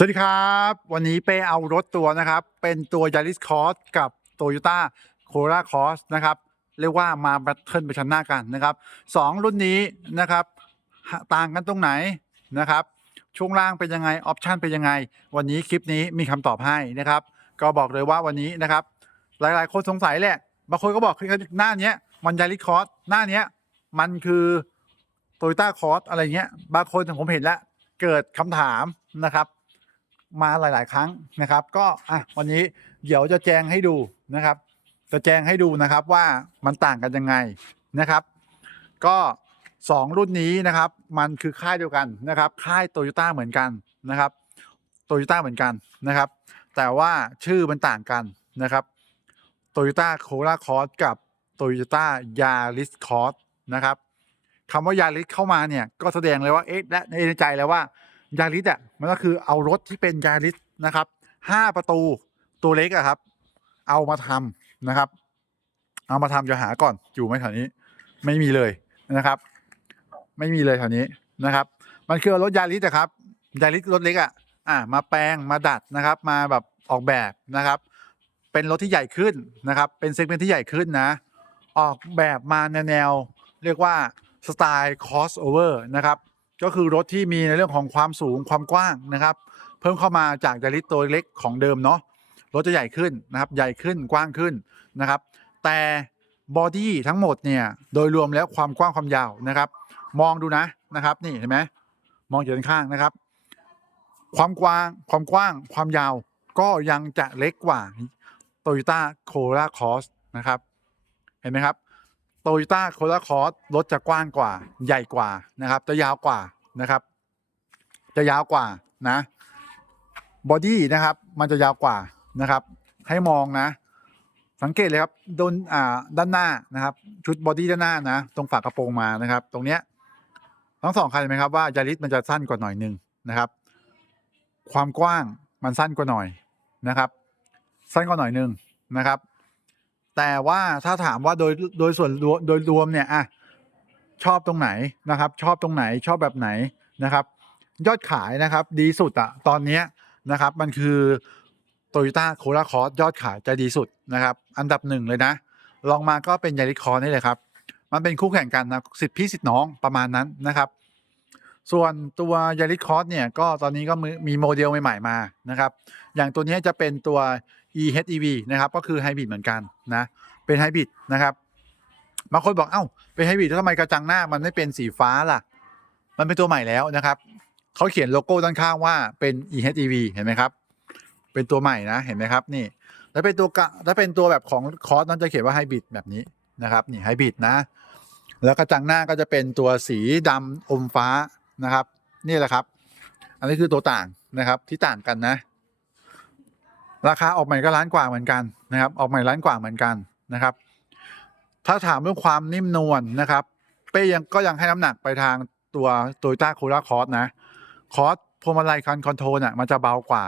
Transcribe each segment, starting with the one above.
สวัสดีครับ วันนี้เป้เอารถตัวนะครับ เป็นตัว Yaris Cross กับ Toyota Corolla Cross นะครับ เรียกว่ามาแบทเทิลไปชันหน้ากันนะครับสองรุ่นนี้นะครับ ต่างกันตรงไหนนะครับ ช่วงล่างเป็นยังไง ออปชันเป็นยังไง วันนี้คลิปนี้มีคำตอบให้นะครับ ก็บอกเลยว่าวันนี้นะครับ หลายๆ คนสงสัยแหละบางคนก็บอกคือหน้าเนี้ยมัน Yaris Cross หน้าเนี้ยมันคือ Toyota Cross อะไรเงี้ยบางคนผมเห็นแล้วเกิดคำถามนะครับ มาหลาย ๆ ครั้งนะครับ ก็อะวันนี้เดี๋ยวจะแจ้งให้ดูนะครับ จะแจ้งให้ดูนะครับว่ามันต่างกันยังไงนะครับ ก็สองรุ่นนี้นะครับ มันคือค่ายเดียวกันนะครับ ค่ายโตโยต้าเหมือนกันนะครับโตโยต้าเหมือนกันนะครับ แต่ว่าชื่อมันต่างกันนะครับโตโยต้าโคราคอร์กับโตโยต้ายาริสคอร์นะครับคำว่ายาริสเข้ามาเนี่ยก็แสดงเลยว่าเอ๊ะและในใจแล้วว่า ยาริสอะมันก็คือเอารถที่เป็นยาริสนะครับห้าประตูตัวเล็กอะครับ เอามาทำนะครับ เอามาทำจะหาก่อนอยู่ไหมแถวนี้ ไม่มีเลยนะครับ ไม่มีเลยแถวนี้นะครับ มันคือรถยาริสอะครับยาริสรถเล็กอะอ่ามาแปลงมาดัดนะครับ มาแบบออกแบบนะครับ เป็นรถที่ใหญ่ขึ้นนะครับ เป็นเซกเมนต์ที่ใหญ่ขึ้นนะ ออกแบบมาในแนว เรียกว่าสไตล์ crossover นะครับ ก็คือรถที่มีในเรื่องของความสูงความกว้างนะครับ เพิ่มเข้ามาจากยาริสตัวเล็กของเดิมเนาะรถจะใหญ่ขึ้นนะครับ ใหญ่ขึ้นกว้างขึ้นนะครับ แต่บอดี้ทั้งหมดเนี่ยโดยรวมแล้วความกว้างความยาวนะครับ มองดูนะนะครับ นี่เห็นไหมมองอยู่ด้านข้างนะครับ ความกว้างความกว้างความยาวก็ยังจะเล็กกว่า Toyota Corolla Cross นะครับ เห็นไหมครับ โตโยต้าโคราคอสรถจะกว้างกว่า ใหญ่กว่านะครับ จะยาวกว่านะครับ จะยาวกว่านะบอดี้นะครับ มันจะยาวกว่านะครับ ให้มองนะ สังเกตเลยครับโดนอ่าด้านหน้านะครับ ชุดบอดี้ด้านหน้านะ ตรงฝากระโปรงมานะครับ ตรงเนี้ยทั้งสองคันเห็นไหมครับว่ายาริสมันจะสั้นกว่าหน่อยหนึงนะครับ ความกว้างมันสั้นกว่าหน่อยนะครับ สั้นกว่าหน่อยหนึงนะครับ แต่ว่าถ้าถามว่าโดยโดยส่วนรวมโดยรวมเนี่ยอะชอบตรงไหนนะครับ ชอบตรงไหนชอบแบบไหนนะครับ ยอดขายนะครับดีสุดอะตอนนี้นะครับ มันคือ Toyota Corolla Cross ยอดขายจะดีสุดนะครับ อันดับหนึ่งเลยนะลองมาก็เป็นยาริคอนี่เลยครับ มันเป็นคู่แข่งกันนะสิทธิพี่สิทธิน้องประมาณนั้นนะครับ ส่วนตัวยาริคอสเนี่ยก็ตอนนี้ก็มีมีโมเดลใหม่ๆมานะครับ อย่างตัวนี้จะเป็นตัว EHEV นะครับก็คือไฮบริดเหมือนกันนะเป็นไฮบริดนะครับบางคนบอกเอ้าเป็นไฮบริดแล้วทำไมกระจังหน้ามันไม่เป็นสีฟ้าล่ะ มันเป็นตัวใหม่แล้วนะครับเขาเขียนโลโก้ด้านข้างว่าเป็น EHEV เห็นไหมครับ เป็นตัวใหม่นะเห็นไหมครับนี่แล้วเป็นตัวกะถ้าเป็นตัวแบบของคอร์สนั้นจะเขียนว่าไฮบริดแบบนี้นะครับนี่ไฮบริดนะ แล้วกระจังหน้าก็จะเป็นตัวสีดำอมฟ้านะครับ นี่แหละครับ อันนี้คือตัวต่างนะครับที่ต่างกันนะ ราคาออกใหม่ก็ล้านกว่าเหมือนกันนะครับ ออกใหม่ล้านกว่าเหมือนกันนะครับ ถ้าถามเรื่องความนิ่มนวลนะครับ เป้ยังก็ยังให้น้ำหนักไปทางตัว Toyota Corolla Cross นะ คอร์สพวงมาลัยคันคอนโทรลน่ะมันจะเบากว่า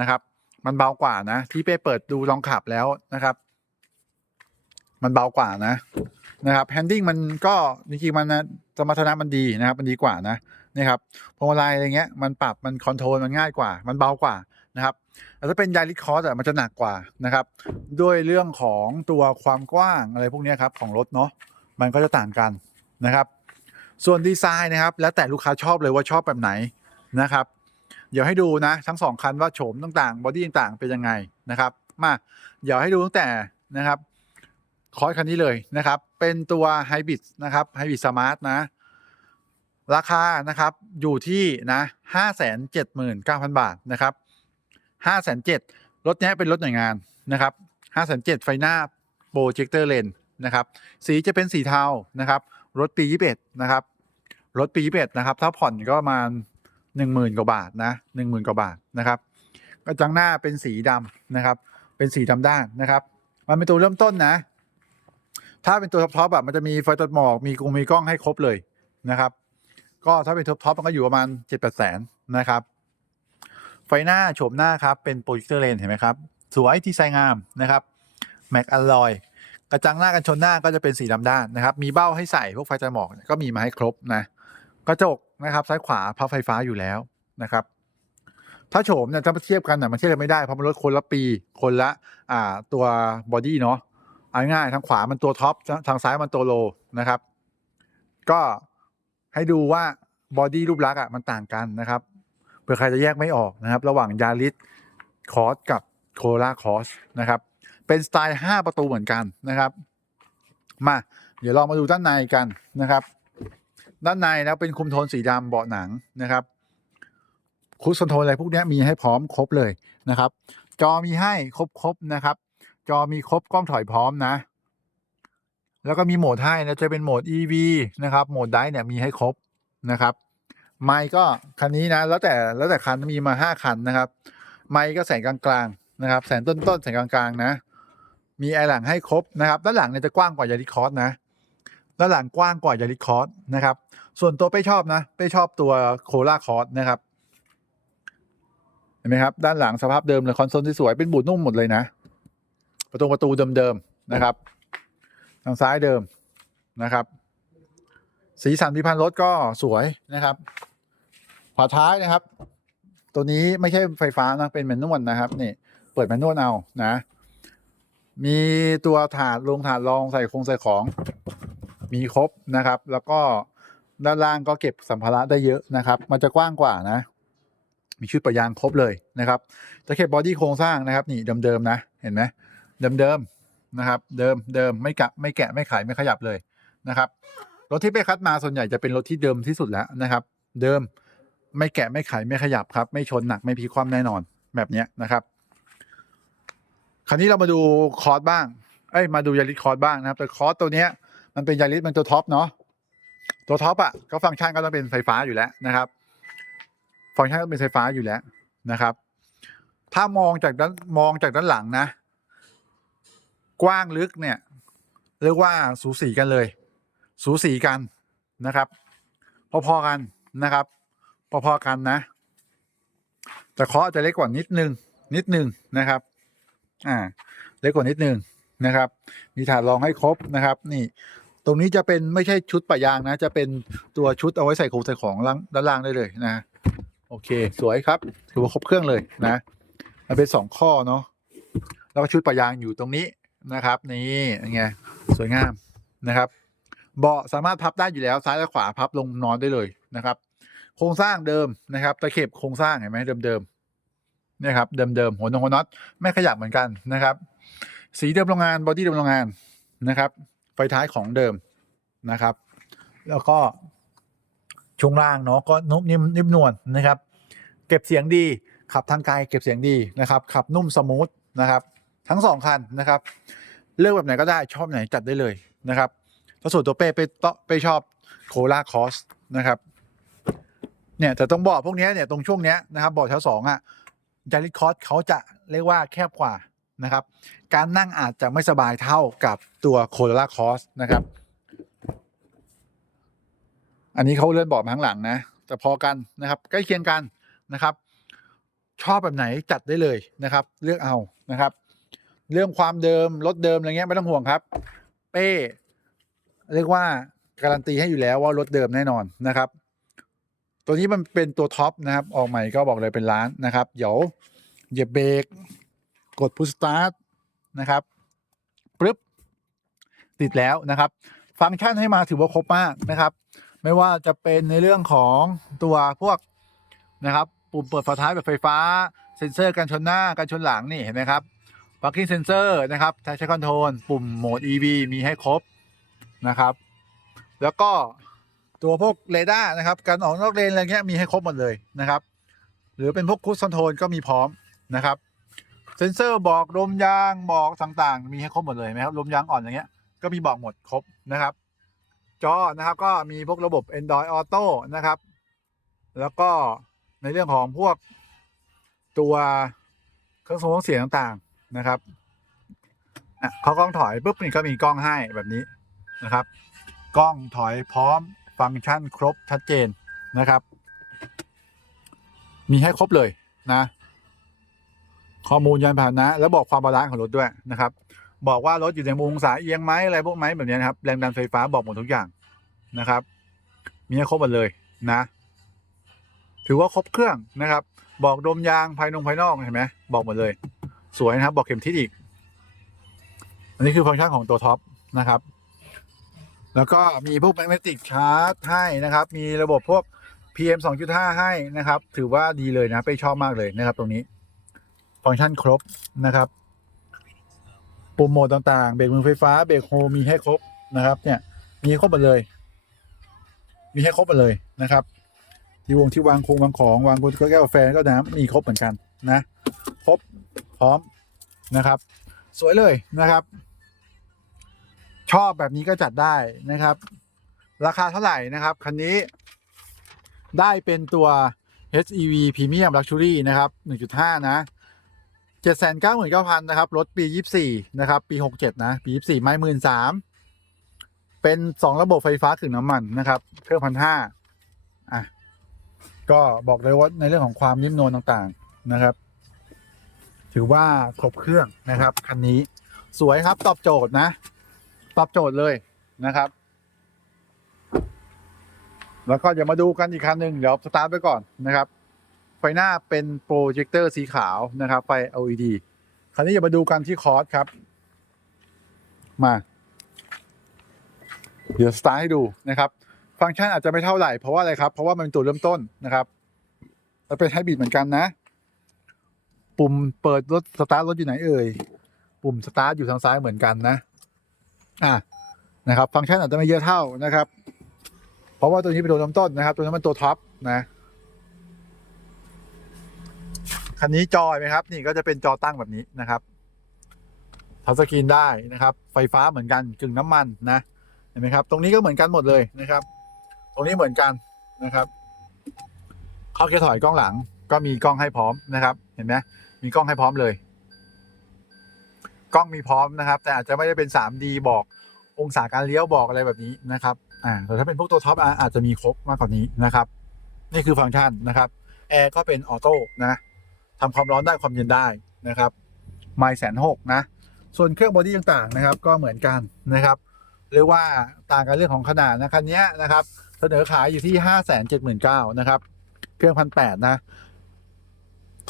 นะครับ มันเบากว่านะ ที่เป้เปิดดูลองขับแล้วนะครับ มันเบากว่านะนะครับแฮนดิ้งมันก็จริงๆมันนะสมรรถนะมันดีนะครับ มันดีกว่านะนี่ครับพวงมาลัยอะไรเงี้ยมันปรับมันคอนโทรลมันง่ายกว่า มันเบากว่า นะครับแต่ถ้าเป็นยาริคอร์สอะมันจะหนักกว่านะครับ ด้วยเรื่องของตัวความกว้างอะไรพวกนี้ครับของรถเนาะมันก็จะต่างกันนะครับ ส่วนดีไซน์นะครับ แล้วแต่ลูกค้าชอบเลยว่าชอบแบบไหนนะครับ เดี๋ยวให้ดูนะทั้งสองคันว่าโฉมต่างๆบอดี้ต่างๆเป็นยังไงนะครับ มาเดี๋ยวให้ดูตั้งแต่นะครับคอร์สคันนี้เลยนะครับ เป็นตัวไฮบริดนะครับไฮบริดสมาร์ทนะ ราคานะครับอยู่ที่นะห้าแสนเจ็ดหมื่นเก้าพันบาทนะครับ ห้าแสนเจ็ดรถนี้เป็นรถหน่วยงานนะครับห้าแสนเจ็ดไฟหน้าโปรเจคเตอร์เลนนะครับสีจะเป็นสีเทานะครับรถปียี่สิบนะครับรถปียี่สิบนะครับถ้าผ่อนก็ประมาณหนึ่งหมื่นกว่าบาทนะหนึ่งหมื่นกว่าบาทนะครับกระจังหน้าเป็นสีดำนะครับเป็นสีดำด้านนะครับ มันเป็นตัวเริ่มต้นนะ ถ้าเป็นตัวท็อปๆแบบมันจะมีไฟตัดหมอกมีกรงมีกล้องให้ครบเลยนะครับ ก็ถ้าเป็นท็อปๆมันก็อยู่ประมาณเจ็ดแปดแสนนะครับ ไฟหน้าโฉมหน้าครับเป็นโปรเจคเตอร์เลนเห็นไหมครับ สวยที่ไซงามนะครับแม็กอลลอยกระจังหน้ากันชนหน้าก็จะเป็นสีดำด้านนะครับ มีเบ้าให้ใส่พวกไฟตัดหมอกก็มีมาให้ครบนะกระจกนะครับ ซ้ายขวาพับไฟฟ้าอยู่แล้วนะครับ ถ้าโฉมเนี่ยถ้าเทียบกันน่ะมันเทียบกันไม่ได้เพราะมันรถคนละปีคนละอ่าตัวบอดี้เนาะเอาง่ายทางขวามันตัวท็อปทางซ้ายมันตัวโลนะครับ ก็ให้ดูว่าบอดี้รูปลักษณ์อะมันต่างกันนะครับ เผื่อใครจะแยกไม่ออกนะครับ ระหว่างยาริสคอสกับโคราคอสนะครับ เป็นสไตล์ 5 ประตูเหมือนกันนะครับ มาเดี๋ยวลองมาดูด้านในกันนะครับ ด้านในนะเป็นคุมโทนสีดำเบาะหนังนะครับคุชคอนโทรลอะไรพวกนี้มีให้พร้อมครบเลยนะครับ จอมีให้ครบครบนะครับ จอมีครบกล้องถอยพร้อมนะ แล้วก็มีโหมดให้นะจะเป็นโหมด EV นะครับโหมดไดเนี่ยมีให้ครบนะครับ ไมค์ก็คันนี้นะ แล้วแต่แล้วแต่คันมีมาห้าคันนะครับ ไมค์ก็แสงกลางๆนะครับ แสงต้นๆแสงกลางๆนะ มีไอร์หลังให้ครบนะครับ ด้านหลังเนี่ยจะกว้างกว่ายาริคอสนะด้านหลังกว้างกว่ายาริคอสนะครับ ส่วนตัวไปชอบนะไปชอบตัวโคลาคอสนะครับเห็นไหมครับด้านหลังสภาพเดิมเลยคอนโซลที่สวยเป็นบูดนุ่มหมดเลยนะ ประตูประตูเดิมๆนะครับ ทางซ้ายเดิมนะครับ สีสันพิพันธ์รถก็สวยนะครับฝาท้ายนะครับ ตัวนี้ไม่ใช่ไฟฟ้านะเป็นแมนนวลนะครับนี่เปิดแมนนวลเอานะ มีตัวถาดลงถาดรองใส่คงใส่ของ มีครบนะครับ แล้วก็ด้านล่างก็เก็บสัมภาระได้เยอะนะครับ มันจะกว้างกว่านะ มีชุดประยางครบเลยนะครับตะเข็บบอดี้โครงสร้างนะครับ นี่เดิมๆนะเห็นไหมเดิมๆนะครับ เดิมเดิมไม่กะไม่แกะไม่ขายไม่ขยับเลยนะครับ รถที่ไปคัดมาส่วนใหญ่จะเป็นรถที่เดิมที่สุดแล้วนะครับ เดิมไม่แกะไม่ไขไม่ขยับครับ ไม่ชนหนักไม่พลิกคว่ำแน่นอนแบบเนี้ยนะครับ คราวนี้เรามาดูคอร์สบ้าง เอ้ยมาดูยาริสคอร์สบ้างนะครับ แต่คอร์สตัวเนี้ยมันเป็นยาริสมันตัวท็อปเนาะตัวท็อปอะก็ฟังก์ชันก็ต้องเป็นไฟฟ้าอยู่แล้วนะครับ ฟังก์ชันก็เป็นไฟฟ้าอยู่แล้วนะครับ ถ้ามองจากด้านมองจากด้านหลังนะ กว้างลึกเนี่ยเรียกว่าสูสีกันเลย สูสีกันนะครับ พอๆกันนะครับ พอๆกันนะ แต่เคาะจะเล็กกว่านิดนึง นิดนึงนะครับ อ่า เล็กกว่านิดนึงนะครับ มีถาดรองให้ครบนะครับ นี่ ตรงนี้จะเป็นไม่ใช่ชุดปะยางนะ จะเป็นตัวชุดเอาไว้ใส่ของใส่ของล่างด้านล่างได้เลยนะ โอเค สวยครับ ถือว่าครบเครื่องเลยนะ มันเป็นสองข้อเนาะ แล้วก็ชุดปะยางอยู่ตรงนี้นะครับ นี่ยังไง สวยงามนะครับ เบาะสามารถพับได้อยู่แล้วซ้ายและขวาพับลงนอนได้เลยนะครับ โครงสร้างเดิมนะครับ ตะเข็บโครงสร้างเห็นไหมเดิมๆเนี่ยครับเดิมๆหัวนงหัวน็อตไม่ขยับเหมือนกันนะครับ สีเดิมโรงงานบอดี้เดิมโรงงานนะครับ ไฟท้ายของเดิมนะครับ แล้วก็ช่วงล่างเนาะก็นุ่มนิ่มนิ่มนวลนะครับ เก็บเสียงดีขับทางไกลเก็บเสียงดีนะครับ ขับนุ่มสมูทนะครับ ทั้งสองคันนะครับ เลือกแบบไหนก็ได้ชอบไหนจัดได้เลยนะครับ แล้วส่วนตัวเป้ไปไปชอบโคลาคอสนะครับเนี่ยแต่ต้องบอกพวกนี้เนี่ยตรงช่วงเนี้ยนะครับบอกแถวสองอะจาริคอสเขาจะเรียกว่าแคบกว่านะครับ การนั่งอาจจะไม่สบายเท่ากับตัวโคโรล่าคอสนะครับ อันนี้เขาเลื่อนเบาะมาข้างหลังนะแต่พอกันนะครับ ใกล้เคียงกันนะครับ ชอบแบบไหนจัดได้เลยนะครับ เลือกเอานะครับ เรื่องความเดิมรถเดิมอะไรเงี้ยไม่ต้องห่วงครับ เป้ เรียกว่าการันตีให้อยู่แล้วว่ารถเดิมแน่นอนนะครับ ตัวนี้มันเป็นตัวท็อปนะครับ ออกใหม่ก็บอกเลยเป็นล้านนะครับ เดี๋ยวเหยียบเบรกกดพุชสตาร์ทนะครับปึ๊บติดแล้วนะครับ ฟังก์ชันให้มาถือว่าครบมากนะครับ ไม่ว่าจะเป็นในเรื่องของตัวพวกนะครับปุ่มเปิดฝาท้ายแบบไฟฟ้า เซ็นเซอร์การชนหน้าการชนหลังนี่เห็นไหมครับ parking sensor นะครับ traction control ปุ่มโหมด EV มีให้ครบ นะครับ แล้วก็ตัวพวกเรดาร์นะครับการออกนอกเลนอะไรเงี้ยมีให้ครบหมดเลยนะครับ หรือเป็นพวกคู i คอนโทรลก็มีพร้อมนะครับเซนเซอร์บอกลมยางบอกต่างๆ มีให้ครบหมดเลยไหมครับลมยางอ่อนอย่างเงี้ยก็มีบอกหมดครบนะครับ จอนะครับก็มีพวกระบบ Android Auto นะครับ แล้วก็ในเรื่องของพวกตัวเครื่องส่งเสียงต่างๆนะครับอะเขากล้องถอยปุ๊บนี่ก็มีกล้องให้แบบนี้ นะครับ กล้องถอยพร้อมฟังก์ชันครบชัดเจนนะครับ มีให้ครบเลยนะ ข้อมูลยานพาหนะ แล้วบอกความบาลานซ์ของรถด้วยนะครับ บอกว่ารถอยู่ในมุมองศาเอียงไหมอะไรพวกไหมแบบนี้นะครับแรงดันไฟฟ้าบอกหมดทุกอย่างนะครับ มีให้ครบหมดเลยนะ ถือว่าครบเครื่องนะครับ บอกดมยางภายนงภายนอกเห็นไหมบอกหมดเลย สวยนะครับ บอกเข็มทิศอีก อันนี้คือฟังก์ชันของตัวท็อปนะครับ แล้วก็มีพวกแมกเนติกชาร์จให้นะครับ มีระบบพวก PM 2.5 ให้นะครับ ถือว่าดีเลยนะ ไปชอบมากเลยนะครับ ตรงนี้ ฟังก์ชันครบนะครับปุ่มโหมดต่างๆ เบรกมือไฟฟ้า เบรกโฮมีให้ครบนะครับ เนี่ย มีครบหมดเลย มีให้ครบหมดเลยนะครับที่วงที่วางคงวางของวางบนแก้วกาแฟก็น้ำมีครบเหมือนกันนะ ครบพร้อมนะครับ สวยเลยนะครับ ชอบแบบนี้ก็จัดได้นะครับ ราคาเท่าไหร่นะครับ คันนี้ได้เป็นตัว HEV Premium Luxury นะครับ 1.5 นะ 799,000 นะครับ รถปี 24 นะครับ ปี 67 นะ ปี 24 ไม่หมื่นสามเป็น 2 ระบบไฟฟ้าถึงน้ำมันนะครับ เครื่องพันห้าอะ ก็บอกเลยว่าในเรื่องของความนิ่มนวลต่างๆนะครับ ถือว่าครบเครื่องนะครับ คันนี้สวยครับตอบโจทย์นะ ตอบโจทย์เลยนะครับ แล้วก็เดี๋ยวมาดูกันอีกคันหนึ่งเดี๋ยวสตาร์ทไปก่อนนะครับ ไฟหน้าเป็นโปรเจคเตอร์สีขาวนะครับ ไฟ LED คันนี้จะมาดูกันที่คอร์สครับ มา เดี๋ยวสตาร์ทให้ดูนะครับ ฟังก์ชันอาจจะไม่เท่าไหร่เพราะว่าอะไรครับ เพราะว่ามันเป็นตัวเริ่มต้นนะครับแล้วเป็นไฮบริดเหมือนกันนะ ปุ่มเปิดรถสตาร์ทรถอยู่ไหนเอ่ย ปุ่มสตาร์ทอยู่ทางซ้ายเหมือนกันนะ อะนะครับฟังก์ชันอาจจะไม่เยอะเท่านะครับ เพราะว่าตัวนี้เป็นตัวเริ่มต้นนะครับ ตัวนั้นมันตัวท็อปนะคันนี้จอยไหมครับ นี่ก็จะเป็นจอตั้งแบบนี้นะครับทัชสกรีนได้นะครับ ไฟฟ้าเหมือนกันกึ่งน้ำมันนะเห็นไหมครับ ตรงนี้ก็เหมือนกันหมดเลยนะครับ ตรงนี้เหมือนกันนะครับเข้าเกียร์ถอยกล้องหลัง ก็มีกล้องให้พร้อมนะครับ เห็นไหมมีกล้องให้พร้อมเลย กล้องมีพร้อมนะครับ แต่อาจจะไม่ได้เป็น 3D บอกองศาการเลี้ยวบอกอะไรแบบนี้นะครับอ่าแต่ถ้าเป็นพวกตัวท็อปอาจจะมีครบมากกว่านี้นะครับ นี่คือฟังก์ชันนะครับแอร์ก็เป็นออโต้นะทำความร้อนได้ความเย็นได้นะครับไม่แสนหกนะ ส่วนเครื่องบอดี้ต่างๆนะครับ ก็เหมือนกันนะครับเรียกว่าต่างกันเรื่องของขนาดนะคันนี้นะครับ เสนอขายอยู่ที่ห้าแสนเจ็ดหมื่นเก้านะครับ เครื่องพันแปดนะ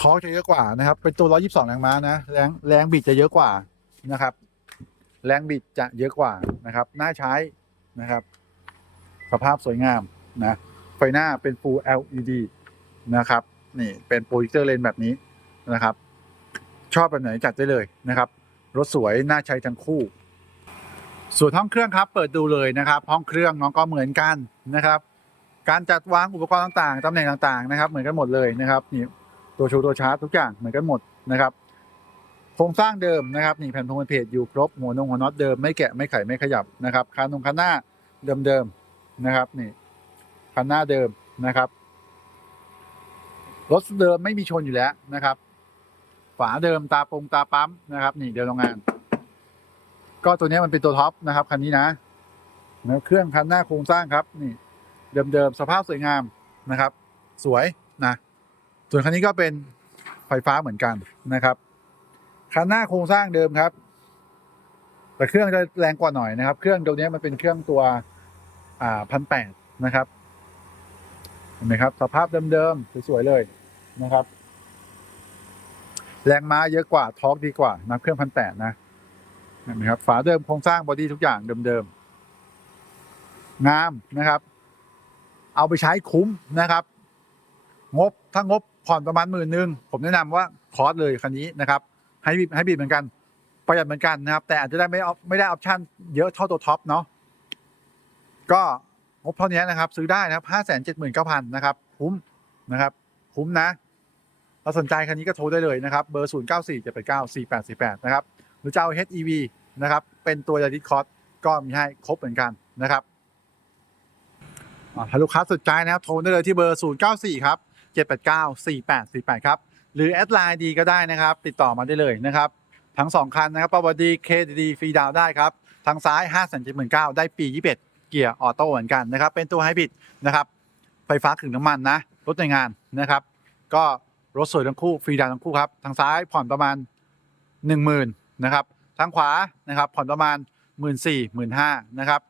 ทอร์กจะเยอะกว่านะครับ เป็นตัวร้อยี่สิบสองแรงม้านะ แรงแรงบิดจะเยอะกว่า นะครับ แรงบิดจะเยอะกว่านะครับน่าใช้นะครับ สภาพสวยงามนะไฟหน้าเป็น Full LED นะครับนี่เป็นโปรเจคเตอร์เลนแบบนี้นะครับ ชอบแบบไหนจัดได้เลยนะครับ รถสวยน่าใช้ทั้งคู่ ส่วนห้องเครื่องครับเปิดดูเลยนะครับ ห้องเครื่องน้องก็เหมือนกันนะครับ การจัดวางอุปกรณ์ต่างๆตำแหน่งต่างๆนะครับ เหมือนกันหมดเลยนะครับนี่ตัวชูตัวชาร์จทุกอย่างเหมือนกันหมดนะครับ โครงสร้างเดิมนะครับนี่แผ่นพงแผ่นเพจอยู่ครบหัวนงหัวน็อตเดิมไม่แกะไม่ไขไม่ขยับนะครับคานตรงคันหน้าเดิมๆนะครับนี่คันหน้าเดิมนะครับรถเดิมไม่มีชนอยู่แล้วนะครับ ฝาเดิมตาปงตาปั๊มนะครับ นี่เดินโรงงาน ก็ตัวนี้มันเป็นตัวท็อปนะครับคันนี้นะนะเครื่องคันหน้าโครงสร้างครับ นี่ เดิมๆสภาพสวยงามนะครับ สวยนะส่วนคันนี้ก็เป็นไฟฟ้าเหมือนกันนะครับ คันหน้าโครงสร้างเดิมครับ แต่เครื่องจะแรงกว่าหน่อยนะครับ เครื่องตัวนี้มันเป็นเครื่องตัวอ่าพันแปดนะครับเห็นไหมครับ สภาพเดิมๆสวยๆเลยนะครับ แรงม้าเยอะกว่าทอร์กดีกว่านะเครื่องพันแปดนะเห็นไหมครับ ฝาเดิมโครงสร้างบอดี้ทุกอย่างเดิมๆงามนะครับ เอาไปใช้คุ้มนะครับ งบถ้างบผ่อนประมาณหมื่นหนึ่งผมแนะนำว่าคอร์สเลยคันนี้นะครับ ให้บิดให้บิดเหมือนกัน ประหยัดเหมือนกันนะครับ แต่อาจจะได้ไม่ออฟไม่ได้ออปชั่นเยอะเท่าตัวท็อปเนาะก็งบเท่านี้นะครับ ซื้อได้นะครับห้าแสนเจ็ดหมื่นเก้าพันนะครับ คุ้มนะครับ คุ้มนะเราสนใจคันนี้ก็โทรได้เลยนะครับ เบอร์0 9 4 7 8 9 4 8 4 8นะครับ หรือจะเอา HEV นะครับ เป็นตัวยาริคอร์สก็มีให้ครบเหมือนกันนะครับถ้าลูกค้าสนใจนะครับ โทรได้เลยที่เบอร์ 0 9 4 ครับ 789 48 48 ครับ หรือแอดไลน์ดีก็ได้นะครับ ติดต่อมาได้เลยนะครับ ทั้ง 2 คันนะครับประวัดีเคดีฟรีดาวได้ครับ ทางซ้าย5 7 9 0 0ได้ปี 21 เกียร์ออโต้เหมือนกันนะครับ เป็นตัวไฮบริดนะครับ ไฟฟ้าขึงน้ำมันนะ รถในงานนะครับ ก็รถสวยทั้งคู่ฟรีดาวทั้งคู่ครับ ทางซ้ายผ่อนประมาณ 10,000นะครับ ทางขวานะครับผ่อนประมาณ 1 4 0 0 0 0นะครับ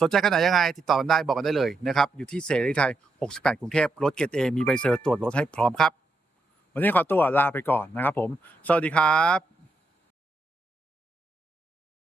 สนใจขนาดยังไงติดต่อกันได้บอกกันได้เลยนะครับ อยู่ที่เสรีไทย 68 กรุงเทพรถเกตเอมีใบเซอร์ตรวจรถให้พร้อมครับ วันนี้ขอตัวลาไปก่อนนะครับผม สวัสดีครับ